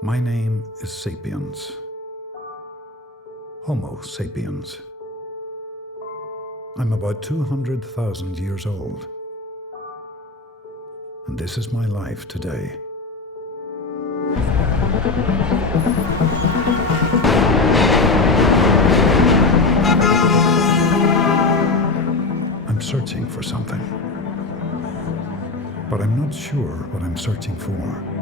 My name is Sapiens. Homo sapiens. I'm about 200,000 years old. And this is my life today. I'm searching for something. But I'm not sure what I'm searching for.